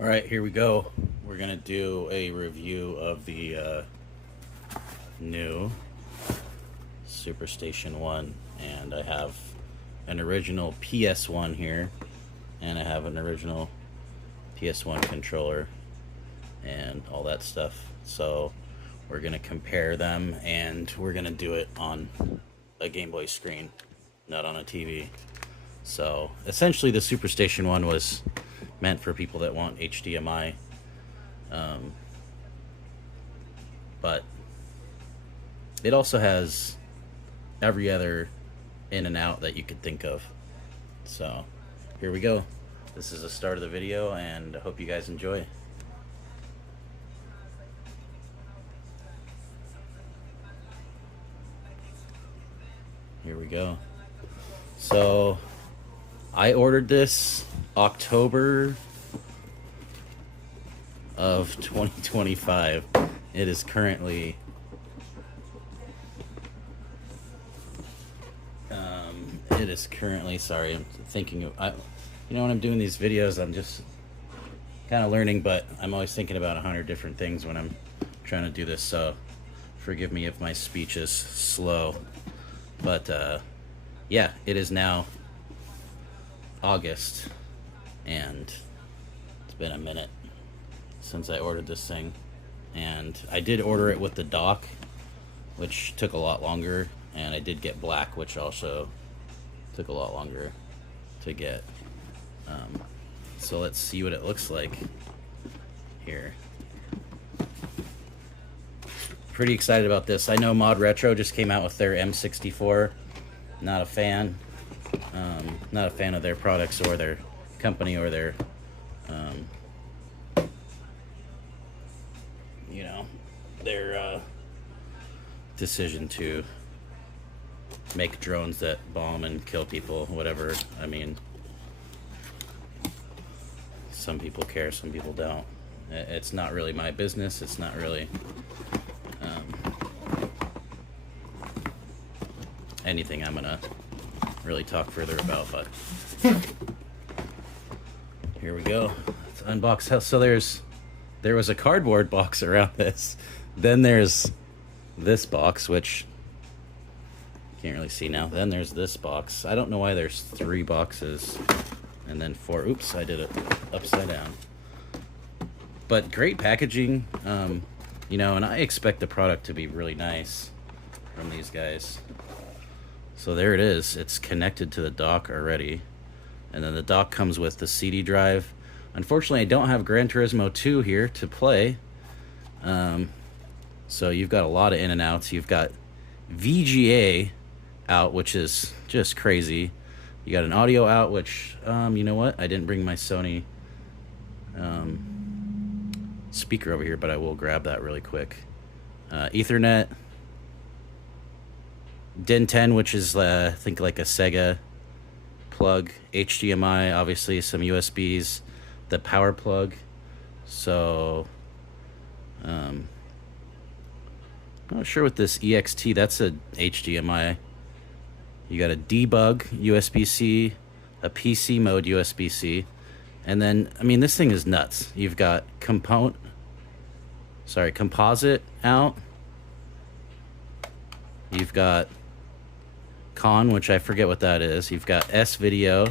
All right, here we go. We're gonna do a review of the new SuperStation One, and I have an original PS1 here, and I have an original PS1 controller, and all that stuff. So we're gonna compare them, and we're gonna do it on a Game Boy screen, not on a TV. So essentially, the SuperStation One was meant for people that want HDMI, but it also has every other in and out that you could think of. So here we go. This is the start of the video, and I hope you guys enjoy. Here we go. So I ordered this October of 2025. It is currently sorry, I'm thinking of, when I'm doing these videos, I'm just kind of learning, but I'm always thinking about 100 different things when I'm trying to do this, so forgive me if my speech is slow. But yeah, it is now August, and it's been a minute since I ordered this thing, and I did order it with the dock, which took a lot longer, and I did get black, which also took a lot longer to get. So let's see what it looks like here. Pretty excited about this. I know Mod Retro just came out with their M64. Not a fan. Not a fan of their products or their company or their their decision to make drones that bomb and kill people, whatever. I mean, some people care, some people don't. It's not really my business. It's not really anything I'm gonna really talk further about, but here we go. Let's unbox. So there was a cardboard box around this. Then there's this box, which you can't really see now. Then there's this box. I don't know why there's 3 boxes and then 4. Oops, I did it upside down. But great packaging, and I expect the product to be really nice from these guys. So there it is. It's connected to the dock already. And then the dock comes with the CD drive. Unfortunately, I don't have Gran Turismo 2 here to play. So you've got a lot of in and outs. You've got VGA out, which is just crazy. You got an audio out, which, you know what? I didn't bring my Sony speaker over here, but I will grab that really quick. Ethernet. DIN 10, which is I think like a Sega plug. HDMI, obviously some USBs, the power plug. So not sure what this EXT, that's a HDMI. You got a debug USB-C, a PC mode USB-C, and then this thing is nuts. You've got composite out. You've got Con, which I forget what that is. You've got S video,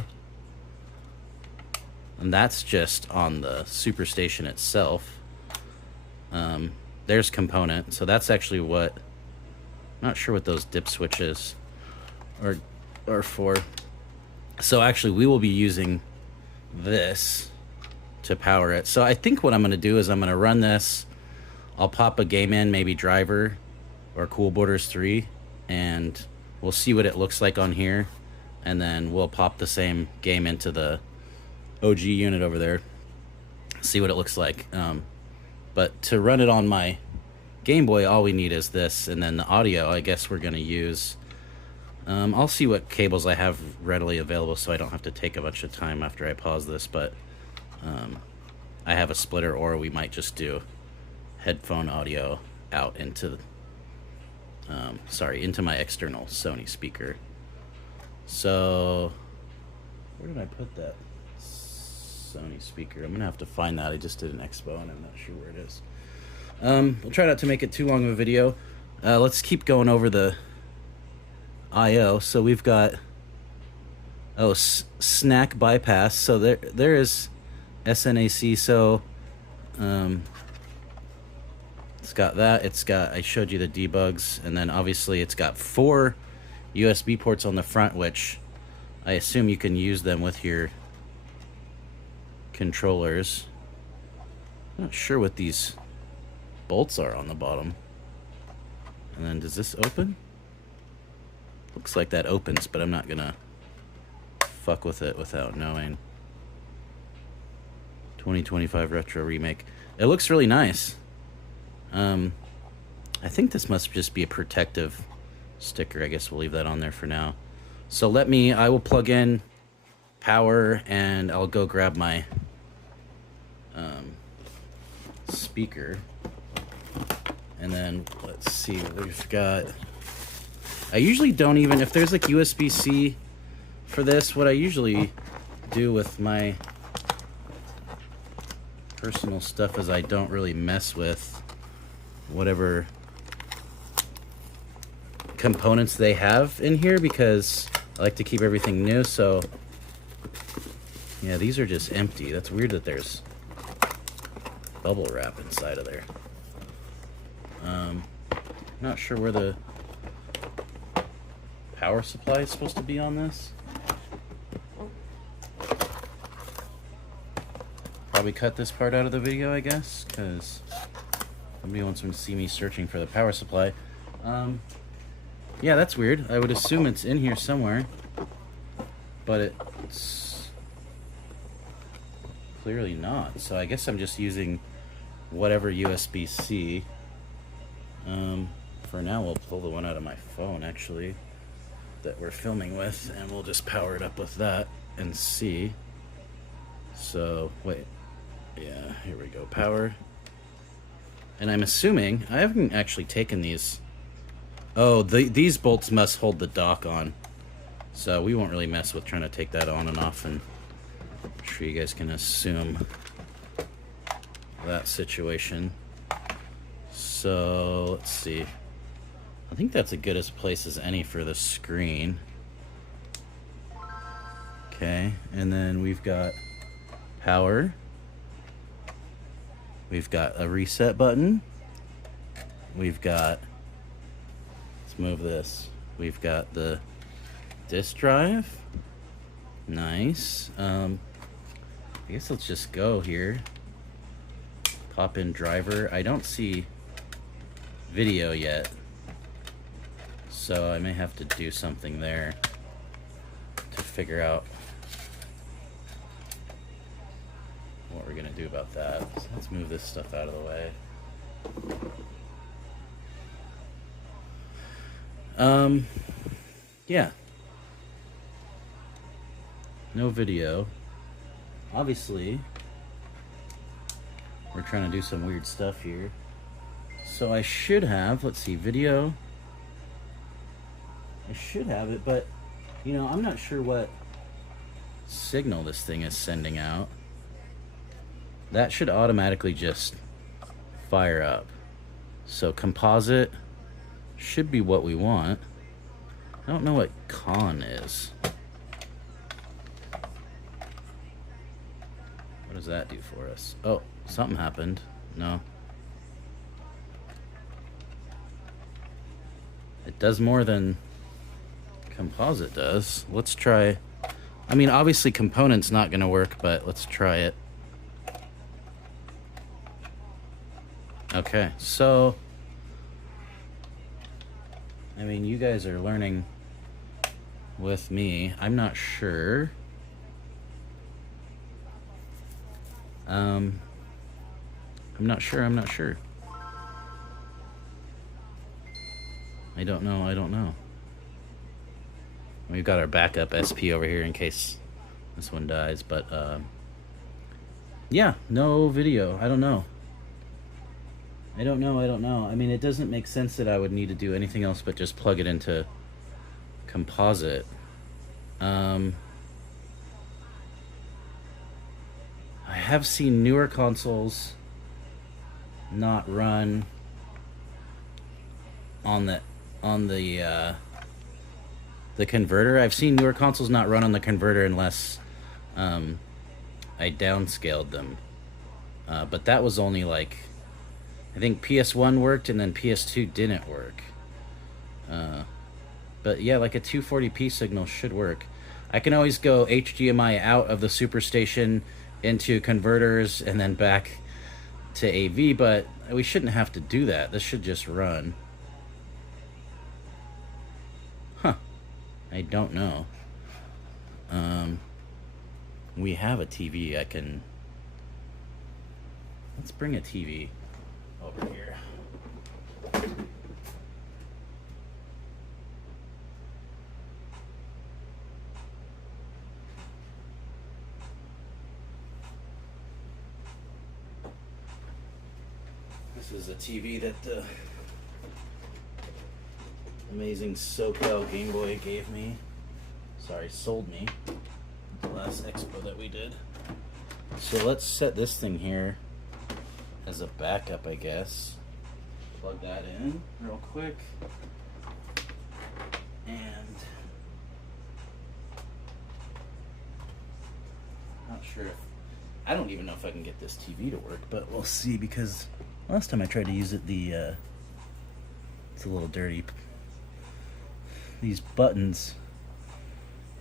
and that's just on the SuperStation itself. There's component, so that's actually what, not sure what those dip switches are for. So actually we will be using this to power it. So I think what I'm going to do is I'm going to run this. I'll pop a game in, maybe Driver or Cool Borders 3, and we'll see what it looks like on here, and then we'll pop the same game into the OG unit over there, see what it looks like. But to run it on my Game Boy, all we need is this, and then the audio, I guess we're going to use, I'll see what cables I have readily available so I don't have to take a bunch of time after I pause this, but I have a splitter, or we might just do headphone audio out into into my external Sony speaker. So where did I put that? Sony speaker. I'm gonna have to find that. I just did an expo and I'm not sure where it is. We'll try not to make it too long of a video. Let's keep going over the I/O. So we've got snack bypass. So there is SNAC. So it's got that. It's got, I showed you the debugs, and then obviously it's got 4 USB ports on the front, which I assume you can use them with your controllers. I'm not sure what these bolts are on the bottom. And then does this open? Looks like that opens, but I'm not gonna fuck with it without knowing. 2025 retro remake. It looks really nice. I think this must just be a protective sticker. I guess we'll leave that on there for now. So I will plug in power and I'll go grab my speaker. And then let's see, we've got, I usually don't even, if there's like USB-C for this, what I usually do with my personal stuff is I don't really mess with whatever components they have in here because I like to keep everything new. So yeah, these are just empty. That's weird that there's bubble wrap inside of there. Not sure where the power supply is supposed to be on this. Probably cut this part out of the video, I guess, because nobody wants to see me searching for the power supply. Yeah, that's weird. I would assume it's in here somewhere, but it's clearly not. So I guess I'm just using whatever USB-C. For now, we'll pull the one out of my phone, actually, that we're filming with, and we'll just power it up with that and see. So, wait. Yeah, here we go. Power. And I'm assuming, I haven't actually taken these. Oh, these bolts must hold the dock on. So we won't really mess with trying to take that on and off, and I'm sure you guys can assume that situation. So, let's see. I think that's as good a place as any for the screen. Okay, and then we've got power. We've got a reset button. We've got, let's move this. We've got the disk drive. Nice. I guess let's just go here. Pop in driver. I don't see video yet, so I may have to do something there to figure out what we're gonna do about that. So let's move this stuff out of the way. Yeah, no video. Obviously we're trying to do some weird stuff here. So I should have, let's see, video. I should have it, but you know, I'm not sure what signal this thing is sending out. That should automatically just fire up. So composite should be what we want. I don't know what con is. What does that do for us? Oh, something happened. No. It does more than composite does. Let's try. I mean, obviously component's not going to work, but let's try it. Okay, so I mean, you guys are learning with me. I'm not sure. I'm not sure. I don't know. We've got our backup SP over here in case this one dies, but yeah, no video. I don't know. I mean, it doesn't make sense that I would need to do anything else but just plug it into composite. have seen newer consoles not run on the converter. I've seen newer consoles not run on the converter unless I downscaled them. But that was only like, I think PS1 worked and then PS2 didn't work. But yeah, like a 240p signal should work. I can always go HDMI out of the SuperStation into converters and then back to AV, but we shouldn't have to do that. This should just run. Huh. I don't know. We have a TV. Let's bring a TV over here. This is a TV that the amazing SoCal Gameboy gave me. Sorry, sold me. The last expo that we did. So let's set this thing here as a backup, I guess. Plug that in real quick. And not sure if, I don't even know if I can get this TV to work, but we'll see, because last time I tried to use it, it's a little dirty. These buttons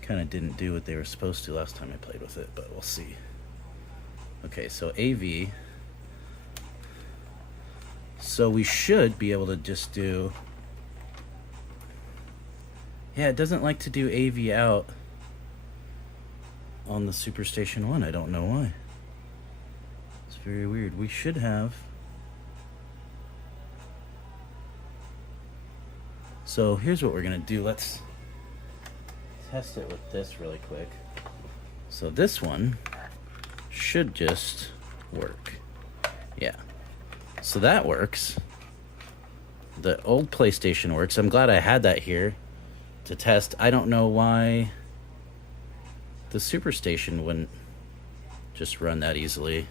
kind of didn't do what they were supposed to last time I played with it, but we'll see. Okay, so AV. So we should be able to just do... Yeah, it doesn't like to do AV out on the SuperStation One. I don't know why. It's very weird. We should have... So here's what we're gonna do. Let's test it with this really quick. So this one should just work. Yeah. So that works. The old PlayStation works. I'm glad I had that here to test. I don't know why the SuperStation wouldn't just run that easily.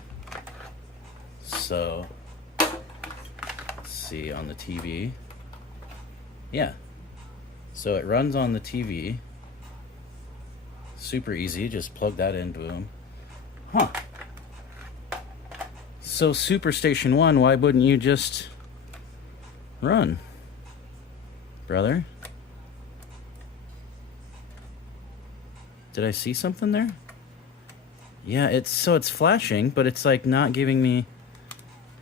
So let's see on the TV. Yeah. So it runs on the TV. Super easy. Just plug that in, boom. Huh. So SuperStation One, why wouldn't you just run, brother? Did I see something there? Yeah, it's flashing, but it's like not giving me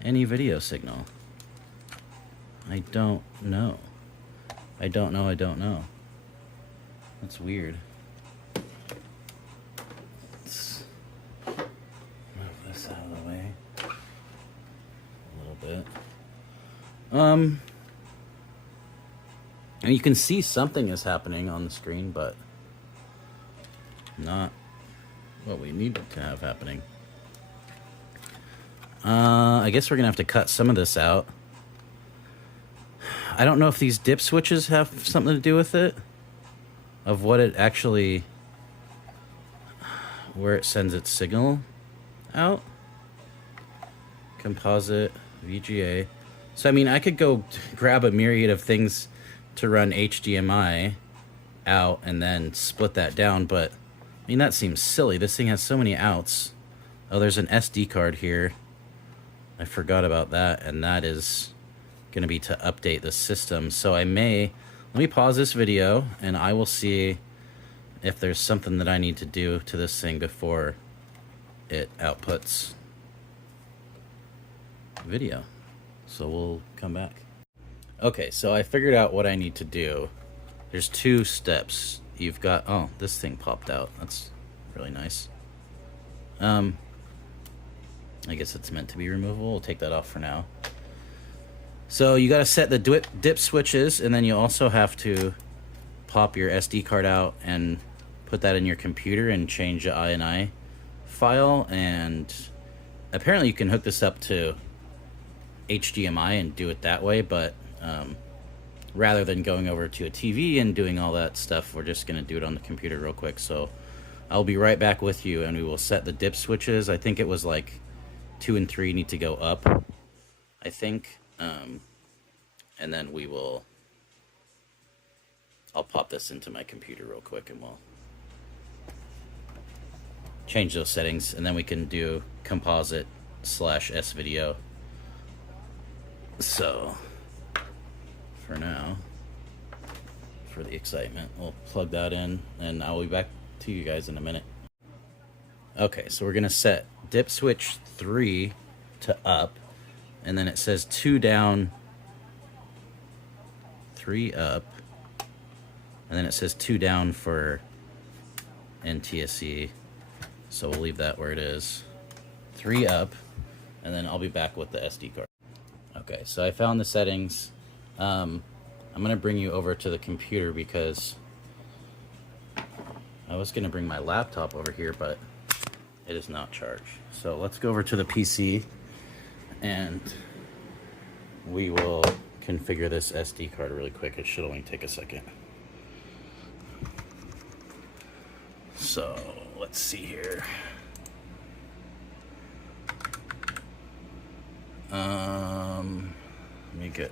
any video signal. I don't know. I don't know. That's weird. Let's move this out of the way a little bit. And you can see something is happening on the screen, but not what we need to have happening. I guess we're gonna have to cut some of this out. I don't know if these dip switches have something to do with it, of what it actually, where it sends its signal out. Composite, VGA. So I mean, I could go grab a myriad of things to run HDMI out and then split that down, but I mean, that seems silly. This thing has so many outs. Oh, there's an SD card here. I forgot about that, and that is going to be to update the system. So let me pause this video and I will see if there's something that I need to do to this thing before it outputs video. So we'll come back. Okay, so I figured out what I need to do. There's two steps. You've got, oh, this thing popped out. That's really nice. I guess it's meant to be removable. We'll take that off for now. So you got to set the dip switches, and then you also have to pop your SD card out and put that in your computer and change the INI file. And apparently you can hook this up to HDMI and do it that way, but rather than going over to a TV and doing all that stuff, we're just going to do it on the computer real quick. So I'll be right back with you, and we will set the dip switches. I think it was like 2 and 3 need to go up, I think. And then I'll pop this into my computer real quick, and we'll change those settings, and then we can do composite / S video. So for now, for the excitement, we'll plug that in, and I'll be back to you guys in a minute. Okay, so we're gonna set dip switch 3 to up, and then it says 2 down, 3 up, and then it says 2 down for NTSC, so we'll leave that where it is. 3 up, and then I'll be back with the SD card. Okay, so I found the settings. I'm gonna bring you over to the computer because I was gonna bring my laptop over here, but it is not charged. So let's go over to the PC, and we will configure this SD card really quick. It should only take a second. So let's see here. Let me get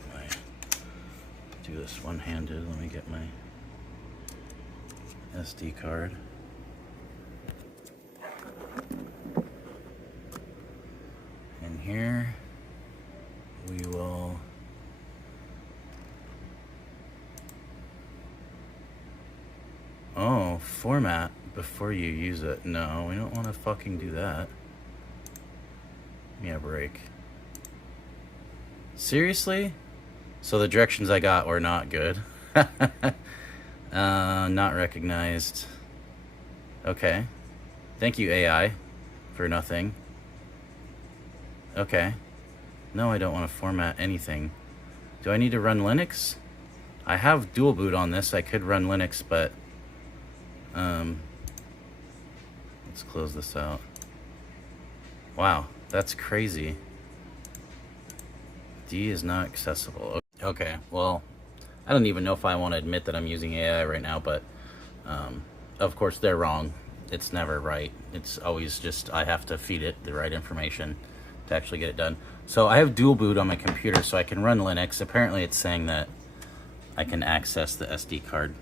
do this one-handed. Let me get my SD card. And here we will format before you use it. No, we don't want to fucking do that. Give me a break. Seriously? So the directions I got were not good. Not recognized. Okay. Thank you, AI, for nothing. Okay. No, I don't want to format anything. Do I need to run Linux? I have dual boot on this. I could run Linux, but let's close this out. Wow, that's crazy. D is not accessible. Okay, well, I don't even know if I want to admit that I'm using AI right now, but of course they're wrong. It's never right. It's always just I have to feed it the right information to actually get it done. So I have dual boot on my computer, so I can run Linux. Apparently it's saying that I can access the SD card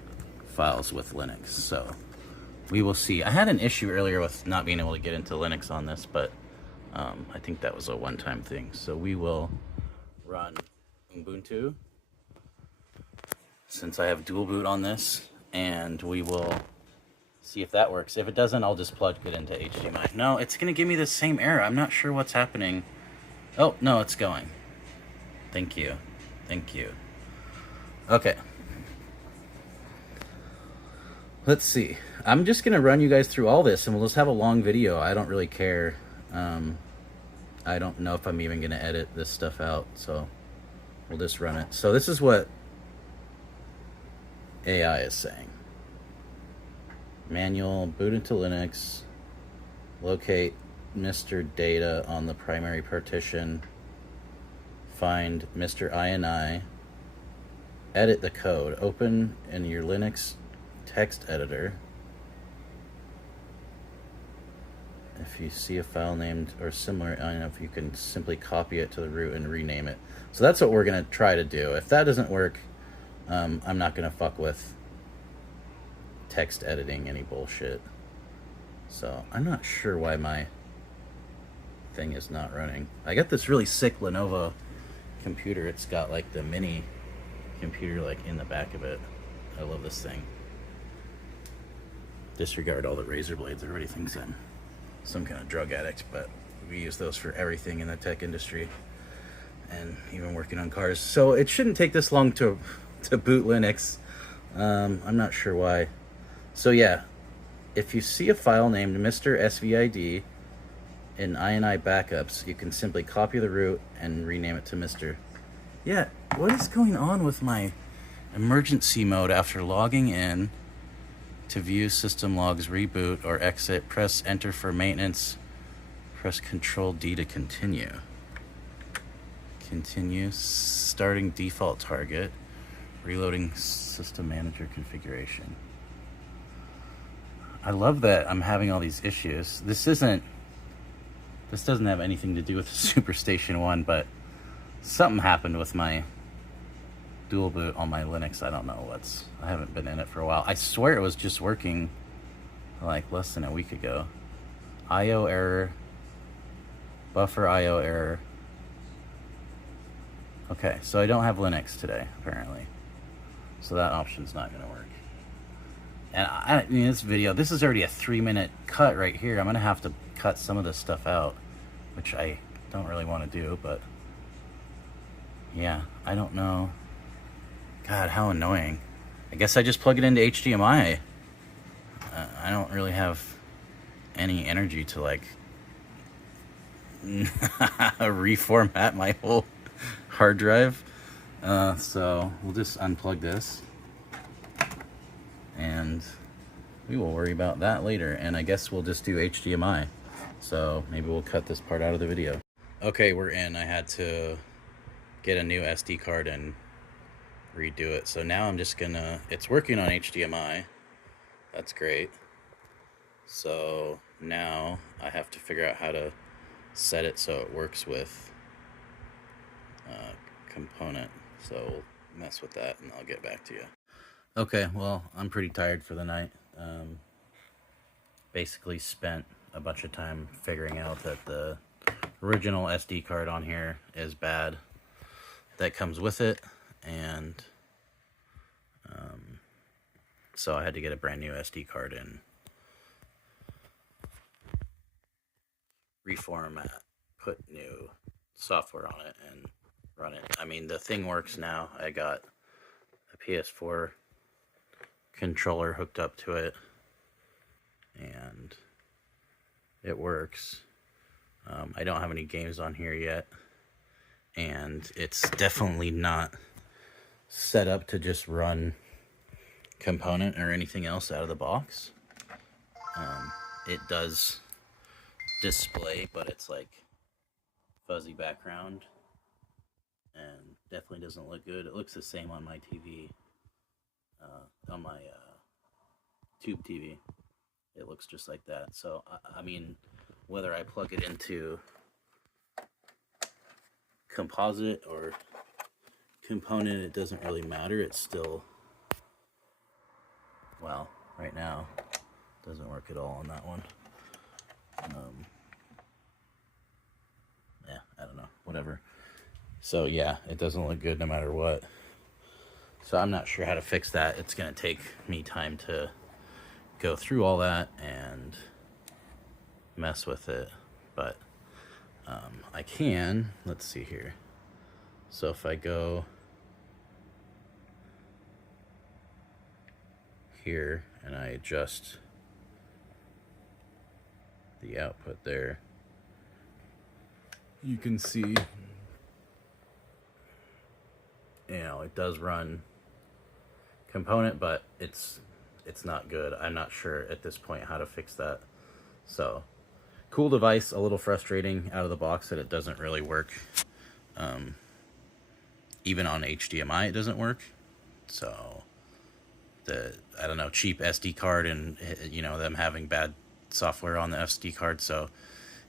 files with Linux, so we will see. I had an issue earlier with not being able to get into Linux on this, but I think that was a one-time thing. So we will run Ubuntu since I have dual boot on this, and we will see if that works. If it doesn't, I'll just plug it into HDMI. No, it's gonna give me the same error. I'm not sure what's happening. Oh, no, it's going. Thank you. Thank you. Okay. Let's see. I'm just gonna run you guys through all this, and we'll just have a long video. I don't really care. I don't know if I'm even gonna edit this stuff out, so we'll just run it. So this is what AI is saying. Manual, boot into Linux, locate Mr. Data on the primary partition, find Mr. INI, edit the code, open in your Linux text editor. If you see a file named or similar, I don't know if you can simply copy it to the root and rename it. So that's what we're gonna try to do. If that doesn't work, I'm not gonna fuck with text editing any bullshit. So I'm not sure why my thing is not running. I got this really sick Lenovo computer. It's got like the mini computer like in the back of it. I love this thing. Disregard all the razor blades. Everybody thinks I'm some kind of drug addict, but we use those for everything in the tech industry and even working on cars. So it shouldn't take this long to boot Linux. I'm not sure why. So yeah, if you see a file named Mr. SVID in INI backups, you can simply copy the root and rename it to Mr. Yeah, what is going on with my emergency mode after logging in? To view system logs, reboot or exit, press enter for maintenance, press Control D to continue. Continue, starting default target, reloading system manager configuration. I love that I'm having all these issues. This doesn't have anything to do with the SuperStation One, but something happened with my dual boot on my Linux. I don't know I haven't been in it for a while. I swear it was just working like less than a week ago. IO error, buffer IO error. Okay, so I don't have Linux today, apparently. So that option's not gonna work. And I mean, this is already a 3-minute cut right here. I'm gonna have to cut some of this stuff out, which I don't really want to do, but yeah, I don't know. God, how annoying. I guess I just plug it into HDMI. I don't really have any energy to like reformat my whole hard drive. So we'll just unplug this and we will worry about that later. And I guess we'll just do HDMI. So maybe we'll cut this part out of the video. Okay, we're in. I had to get a new SD card and redo it. So now I'm just gonna, it's working on HDMI. That's great. So now I have to figure out how to set it so it works with component. So we'll mess with that and I'll get back to you. Okay, well, I'm pretty tired for the night. Basically spent a bunch of time figuring out that the original SD card on here is bad. That comes with it, and so I had to get a brand new SD card and reformat, put new software on it, and run it. I mean, the thing works now. I got a PS4 controller hooked up to it, and it works. I don't have any games on here yet, and it's definitely not set up to just run component or anything else out of the box. It does display, but it's like fuzzy background and definitely doesn't look good. It looks the same on my TV, on my tube TV. It looks just like that. So I mean, whether I plug it into composite or component, it doesn't really matter. It's still, well, right now it doesn't work at all on that one. Yeah, I don't know, whatever. So yeah, it doesn't look good no matter what. So I'm not sure how to fix that. It's gonna take me time to go through all that and mess with it, but I can. Let's see here. So if I go here and I adjust the output there, you can see, you know, it does run component, but it's not good. I'm not sure at this point how to fix that. So cool device, a little frustrating out of the box that it doesn't really work. Even on HDMI it doesn't work. So I don't know, cheap SD card and, you know, them having bad software on the SD card. So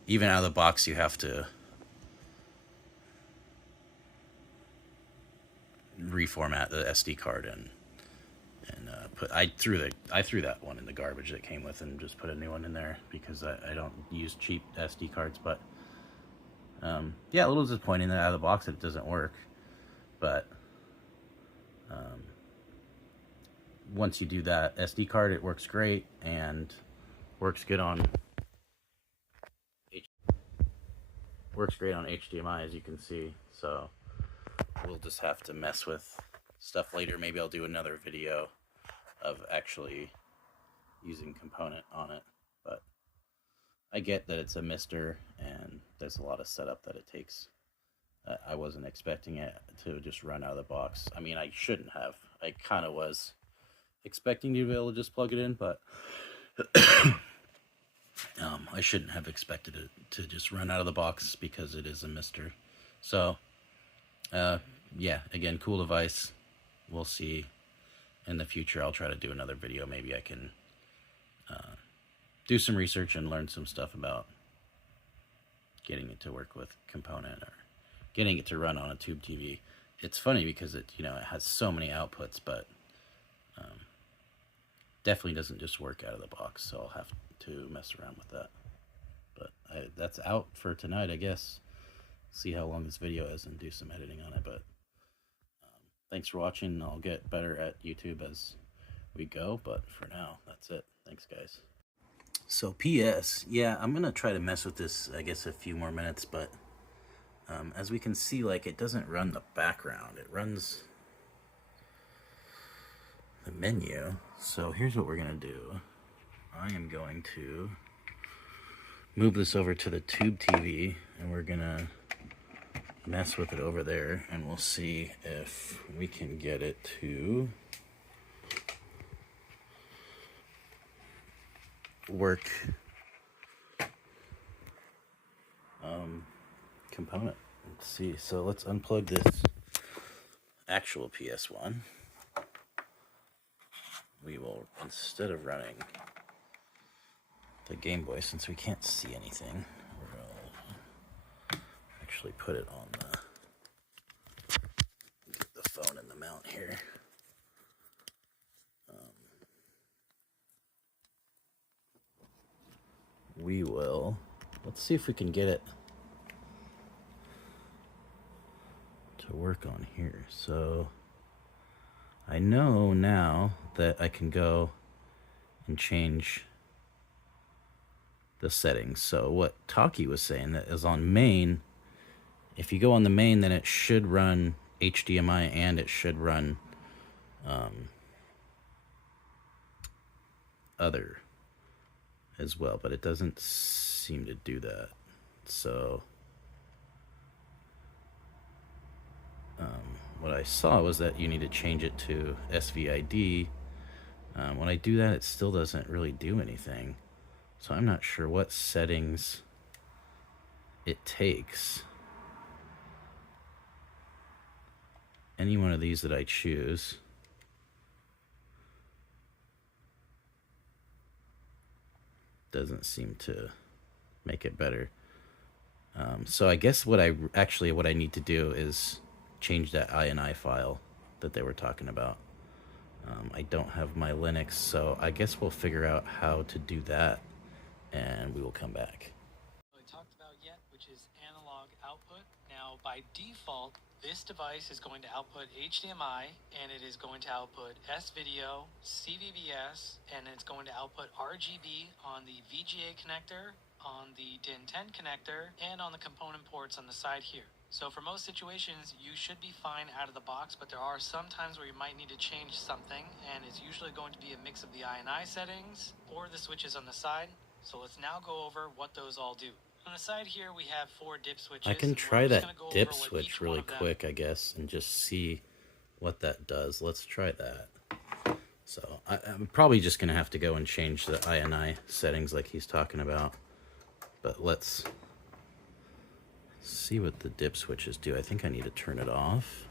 even out of the box you have to reformat the SD card and I threw that one in the garbage that came with and just put a new one in there because I don't use cheap SD cards. But yeah, a little disappointing that out of the box it doesn't work, but once you do that SD card, it works great and works good on HDMI, as you can see. So we'll just have to mess with stuff later. Maybe I'll do another video of actually using component on it, but I get that it's a mister and there's a lot of setup that it takes. I wasn't expecting it to just run out of the box. I mean, I shouldn't have. I kind of was expecting to be able to just plug it in, but I shouldn't have expected it to just run out of the box because it is a mister. So yeah, again, cool device. We'll see in the future. I'll try to do another video. Maybe I can do some research and learn some stuff about getting it to work with component or getting it to run on a tube TV. It's funny because it, you know, it has so many outputs, but definitely doesn't just work out of the box, so I'll have to mess around with that. But that's out for tonight, I guess. See how long this video is and do some editing on it. But thanks for watching. I'll get better at YouTube as we go, but for now, that's it. Thanks, guys. So PS, yeah, I'm gonna try to mess with this, I guess, a few more minutes, but as we can see, like, it doesn't run the background. It runs the menu. So here's what we're gonna do. I am going to move this over to the tube TV, and we're gonna mess with it over there, and we'll see if we can get it to work component. Let's see. So let's unplug this actual PS1. We will, instead of running the Game Boy, since we can't see anything, we'll actually put it on get the phone in the mount here. We will, let's see if we can get it to work on here. So I know now that I can go and change the settings. So what Taki was saying, that is on main, if you go on the main, then it should run HDMI and it should run other as well, but it doesn't seem to do that. So what I saw was that you need to change it to SVID. When I do that, it still doesn't really do anything. So I'm not sure what settings it takes. Any one of these that I choose. Doesn't seem to make it better. So I guess what I need to do is change that INI file that they were talking about. I don't have my Linux, so I guess we'll figure out how to do that, and we will come back. We talked about yet, which is analog output. Now, by default, this device is going to output HDMI, and it is going to output S-Video, CVBS, and it's going to output RGB on the VGA connector, on the DIN 10 connector, and on the component ports on the side here. So for most situations, you should be fine out of the box, but there are some times where you might need to change something, and it's usually going to be a mix of the INI settings or the switches on the side. So let's now go over what those all do. On the side here, we have 4 dip switches. I can try that dip switch really quick, I guess, and just see what that does. Let's try that. So I'm probably just going to have to go and change the INI settings like he's talking about. But let's see what the dip switches do. I think I need to turn it off.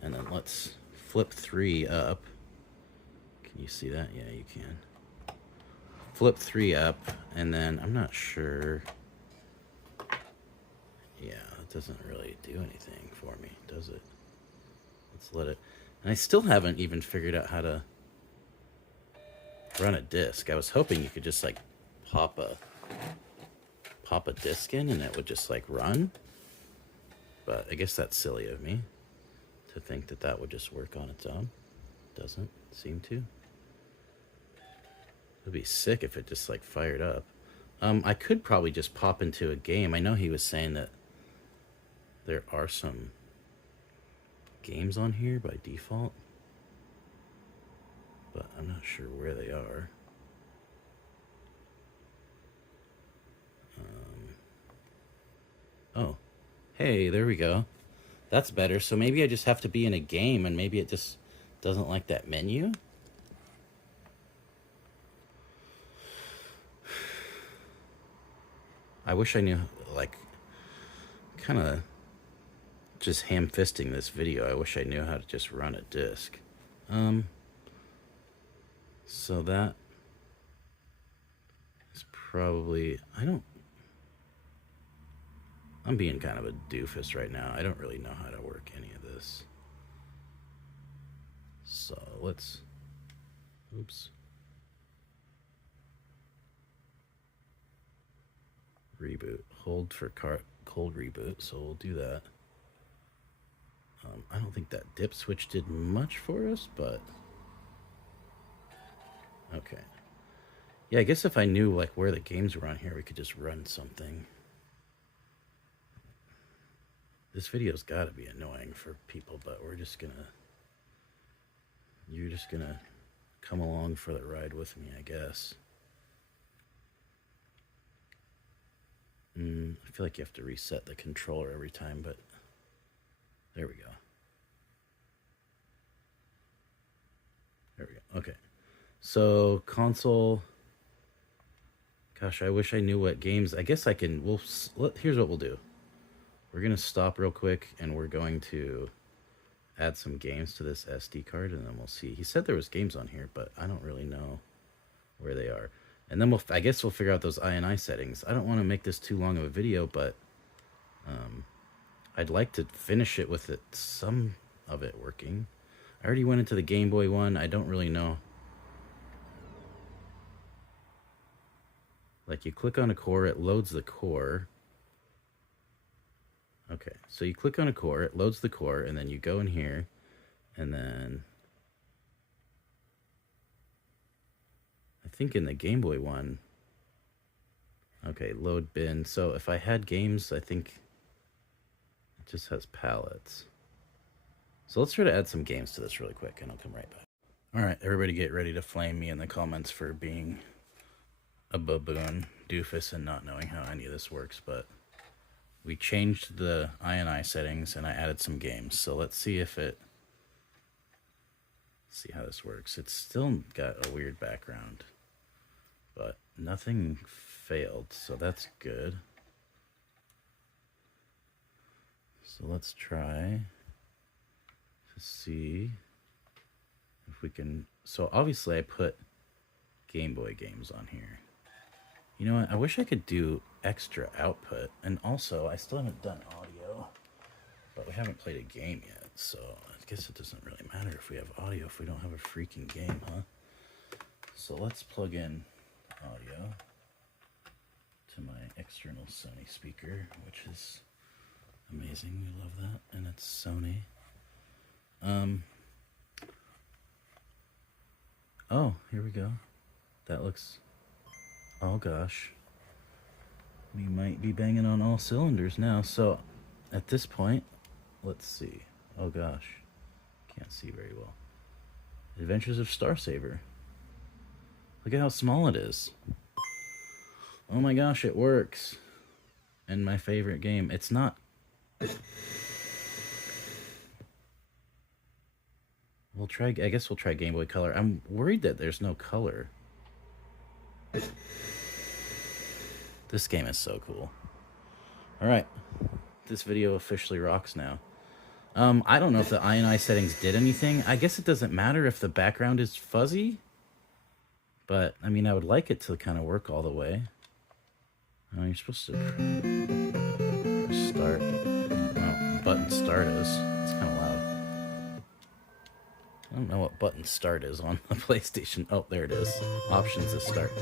And then let's flip 3 up. Can you see that? Yeah, you can. Flip 3 up, and then I'm not sure. Yeah, it doesn't really do anything for me, does it? Let's let it. And I still haven't even figured out how to run a disc. I was hoping you could just like pop a disc in and it would just like run. But I guess that's silly of me to think that that would just work on its own. Doesn't seem to. It'd be sick if it just like fired up. I could probably just pop into a game. I know he was saying that there are some games on here by default, but I'm not sure where they are. Oh, hey, there we go. That's better. So maybe I just have to be in a game, and maybe it just doesn't like that menu. I wish I knew, like, kind of just ham-fisting this video. I wish I knew how to just run a disc. So that probably... I'm being kind of a doofus right now. I don't really know how to work any of this. So let's... Oops. Reboot. Hold for cold reboot, so we'll do that. I don't think that dip switch did much for us, but... Okay. Yeah, I guess if I knew like where the games were on here, we could just run something. This video's gotta be annoying for people, but we're just gonna... You're just gonna come along for the ride with me, I guess. I feel like you have to reset the controller every time, but there we go. There we go. Okay. So console. Gosh, I wish I knew what games. I guess I can. Here's what we'll do. We're gonna stop real quick, and we're going to add some games to this SD card, and then we'll see. He said there was games on here, but I don't really know where they are. And then I guess we'll figure out those INI settings. I don't want to make this too long of a video, but I'd like to finish it with some of it working. I already went into the Game Boy one. I don't really know. Like, you click on a core, it loads the core. Okay, so you click on a core, it loads the core, and then you go in here, and then... I think in the Game Boy one... Okay, load bin. So if I had games, I think it just has palettes. So let's try to add some games to this really quick, and I'll come right back. Alright, everybody get ready to flame me in the comments for being a baboon doofus and not knowing how any of this works, but we changed the INI settings and I added some games. So let's see if see how this works. It's still got a weird background, but nothing failed, so that's good. So let's try to see if we can... So obviously I put Game Boy games on here. You know what? I wish I could do extra output. And also, I still haven't done audio, but we haven't played a game yet. So I guess it doesn't really matter if we have audio if we don't have a freaking game, huh? So let's plug in audio to my external Sony speaker, which is amazing. We love that. And it's Sony. Oh, here we go. That looks... Oh gosh. We might be banging on all cylinders now. So at this point, let's see. Oh gosh. Can't see very well. Adventures of Star Saver. Look at how small it is. Oh my gosh, it works. And my favorite game. It's not... I guess we'll try Game Boy Color. I'm worried that there's no color. This game is so cool. Alright. This video officially rocks now. I don't know if the INI settings did anything. I guess it doesn't matter if the background is fuzzy. But, I mean, I would like it to kind of work all the way. Oh, you're supposed to start. Oh, button start is. It's kind of loud. I don't know what button start is on the PlayStation. Oh, there it is. Options to start.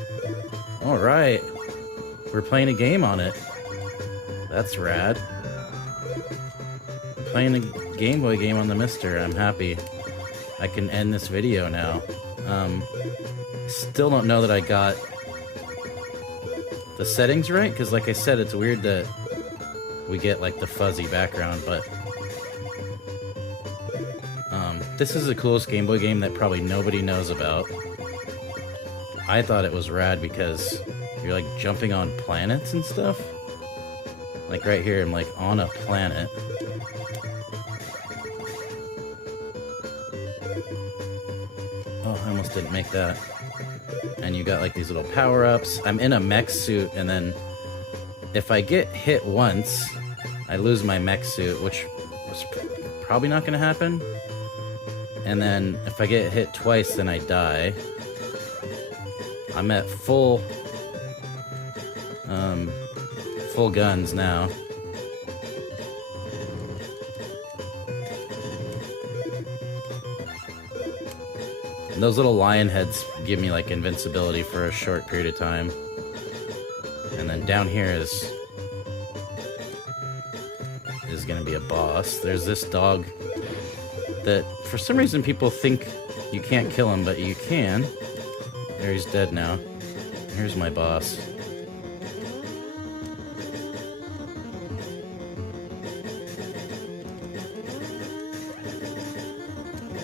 Alright. We're playing a game on it. That's rad. Playing a Game Boy game on the Mister. I'm happy. I can end this video now. Still don't know that I got the settings right, because like I said, it's weird that we get like the fuzzy background, but this is the coolest Game Boy game that probably nobody knows about. I thought it was rad because you're like jumping on planets and stuff. Like right here, I'm like on a planet. Oh, I almost didn't make that. And you got like these little power-ups. I'm in a mech suit, and then if I get hit once, I lose my mech suit, which was probably not going to happen. And then if I get hit twice, then I die. I'm at full full guns now. And those little lion heads give me like invincibility for a short period of time. And then down here is gonna be a boss. There's this dog that for some reason people think you can't kill him, but you can. There, he's dead now. Here's my boss.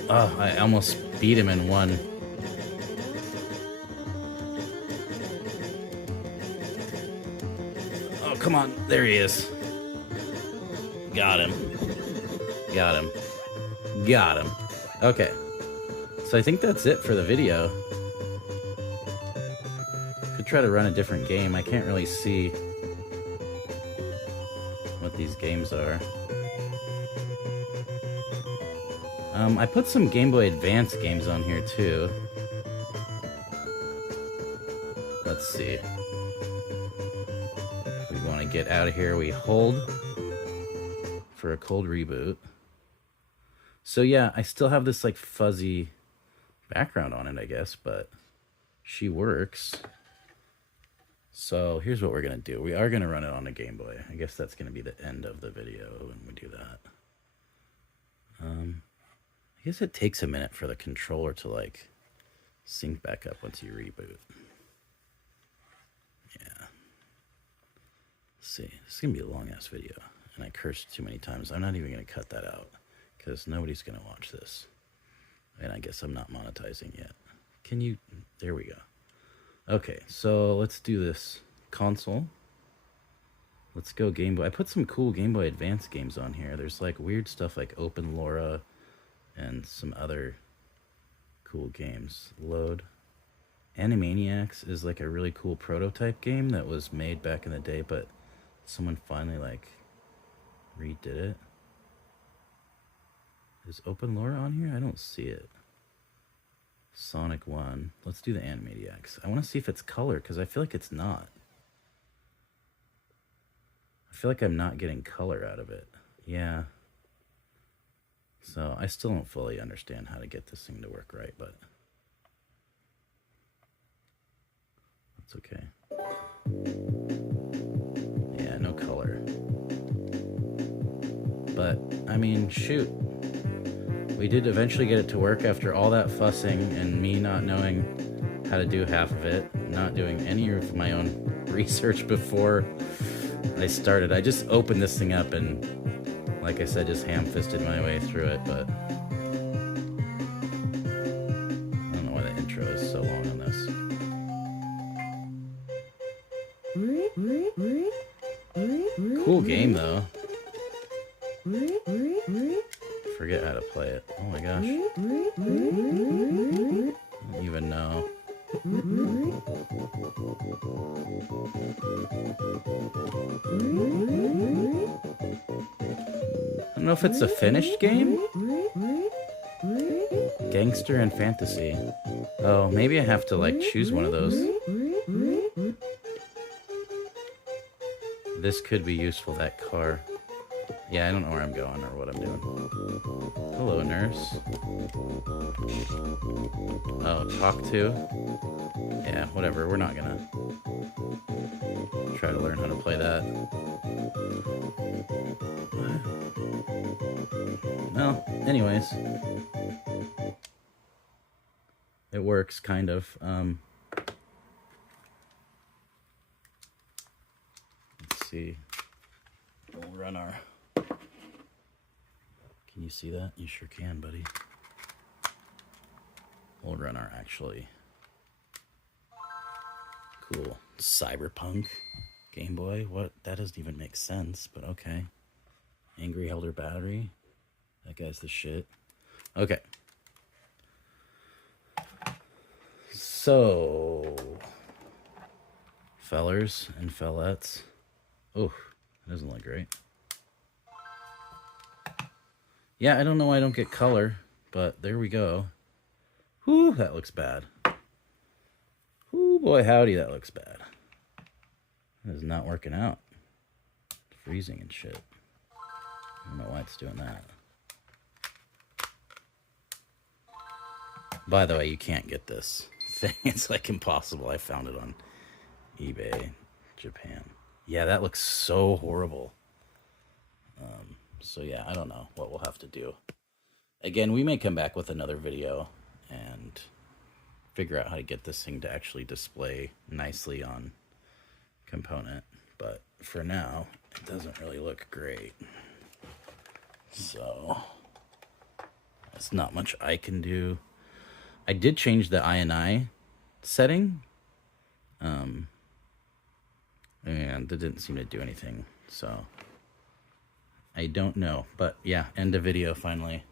Oh, I almost beat him in one. Oh, come on. There he is. Got him. Got him. Got him. Okay. So I think that's it for the video. Could try to run a different game. I can't really see what these games are. I put some Game Boy Advance games on here too. Let's see. If we want to get out of here, we hold for a cold reboot. So yeah, I still have this like fuzzy background on it, I guess, but she works. So here's what we're gonna do. We are gonna run it on a Game Boy. I guess that's gonna be the end of the video when we do that. I guess it takes a minute for the controller to like sync back up once you reboot. Yeah. Let's see. This is gonna be a long ass video, and I cursed too many times. I'm not even gonna cut that out because nobody's gonna watch this. And I guess I'm not monetizing yet. Can you? There we go. Okay, so let's do this console. Let's go Game Boy. I put some cool Game Boy Advance games on here. There's like weird stuff like Open Laura and some other cool games. Load. Animaniacs is like a really cool prototype game that was made back in the day, but someone finally like redid it. Is Open Laura on here? I don't see it. Sonic 1. Let's do the Animaniacs. I want to see if it's color, because I feel like it's not. I feel like I'm not getting color out of it. Yeah. So I still don't fully understand how to get this thing to work right, but that's okay. Yeah, no color. But, I mean, shoot. We did eventually get it to work after all that fussing and me not knowing how to do half of it, not doing any of my own research before I started. I just opened this thing up and, like I said, just ham-fisted my way through it, but I don't know why the intro is so long on this. Cool game, though. Forget how to play it. Oh my gosh. I don't even know. I don't know if it's a finished game. Gangster and fantasy. Oh, maybe I have to like choose one of those. This could be useful, that car. Yeah, I don't know where I'm going or what I'm doing. Hello, nurse. Oh, talk to? Yeah, whatever. We're not gonna try to learn how to play that. Well, anyways. It works, kind of. Let's see. We'll run our... Can you see that? You sure can, buddy. We'll run our actually cool cyberpunk Game Boy. What? That doesn't even make sense, but okay. Angry Elder Battery. That guy's the shit. Okay. So, fellers and fellettes. Oh, that doesn't look great. Yeah, I don't know why I don't get color, but there we go. Whew, that looks bad. Whew, boy, howdy, that looks bad. It is not working out. It's freezing and shit. I don't know why it's doing that. By the way, you can't get this thing. It's like impossible. I found it on eBay, Japan. Yeah, that looks so horrible. So yeah, I don't know what we'll have to do. Again, we may come back with another video and figure out how to get this thing to actually display nicely on component. But for now, it doesn't really look great. So there's not much I can do. I did change the INI setting. And it didn't seem to do anything. So I don't know. But yeah, end of video finally.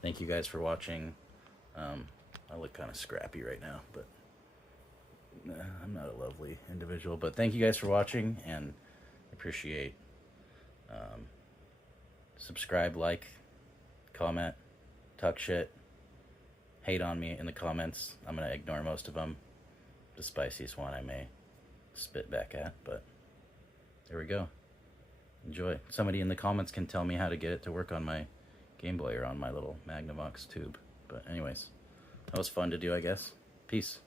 Thank you guys for watching. I look kind of scrappy right now, but I'm not a lovely individual. But thank you guys for watching, and appreciate. Subscribe, like, comment, talk shit, hate on me in the comments. I'm going to ignore most of them. The spiciest one I may spit back at, but there we go. Enjoy. Somebody in the comments can tell me how to get it to work on my Game Boy or on my little Magnavox tube. But anyways, that was fun to do, I guess. Peace.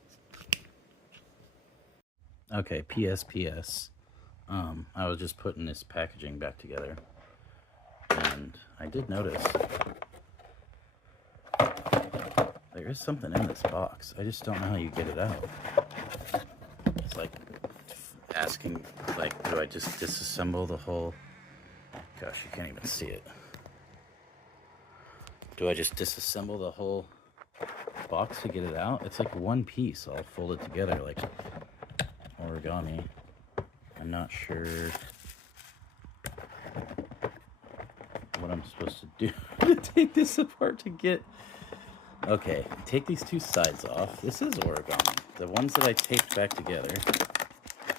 Okay, PS. I was just putting this packaging back together, and I did notice there is something in this box. I just don't know how you get it out. It's like asking, like, do I just disassemble the whole... Gosh, you can't even see it. Do I just disassemble the whole box to get it out? It's like one piece all folded together like origami. I'm not sure what I'm supposed to do to take this apart to get... Okay, take these two sides off. This is origami. The ones that I taped back together.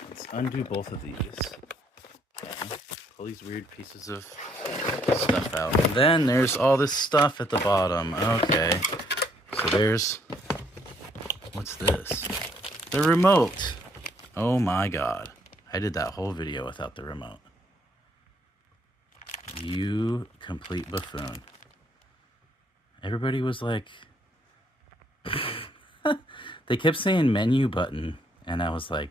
Let's undo both of these. Okay, pull these weird pieces of stuff out. And then there's all this stuff at the bottom. Okay, so there's... What's this? The remote. Oh my god. I did that whole video without the remote. You complete buffoon. Everybody was like... They kept saying menu button, and I was like,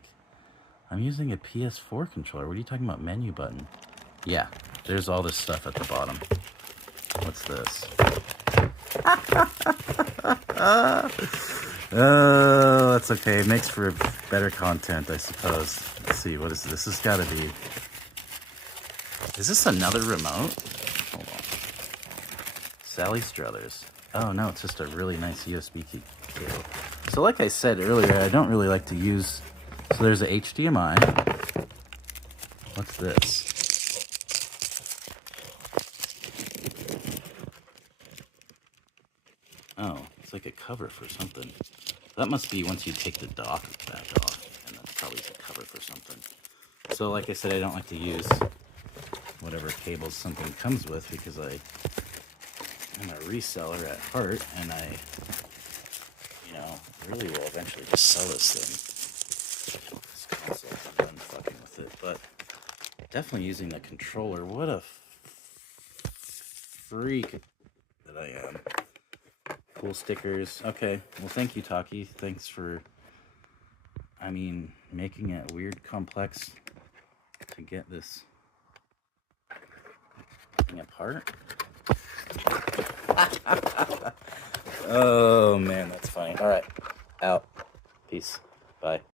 I'm using a PS4 controller. What are you talking about, menu button? Yeah, there's all this stuff at the bottom. What's this? Oh, that's okay. It makes for better content, I suppose. Let's see, what is this? This has got to be... Is this another remote? Hold on. Sally Struthers. Oh, no, it's just a really nice USB cable. So like I said earlier, I don't really like to use... So there's a HDMI. What's this? Oh, it's like a cover for something. That must be once you take the dock back off, and that's probably a cover for something. So like I said, I don't like to use whatever cables something comes with, because I'm a reseller at heart, and I, really will eventually just sell this thing. This console, I'm done fucking with it, but definitely using the controller. What a freak that I am. Cool stickers. Okay, well, thank you, Taki. Thanks for, making it weird complex to get this thing apart. Oh, man, that's funny. All right, out. Peace. Bye.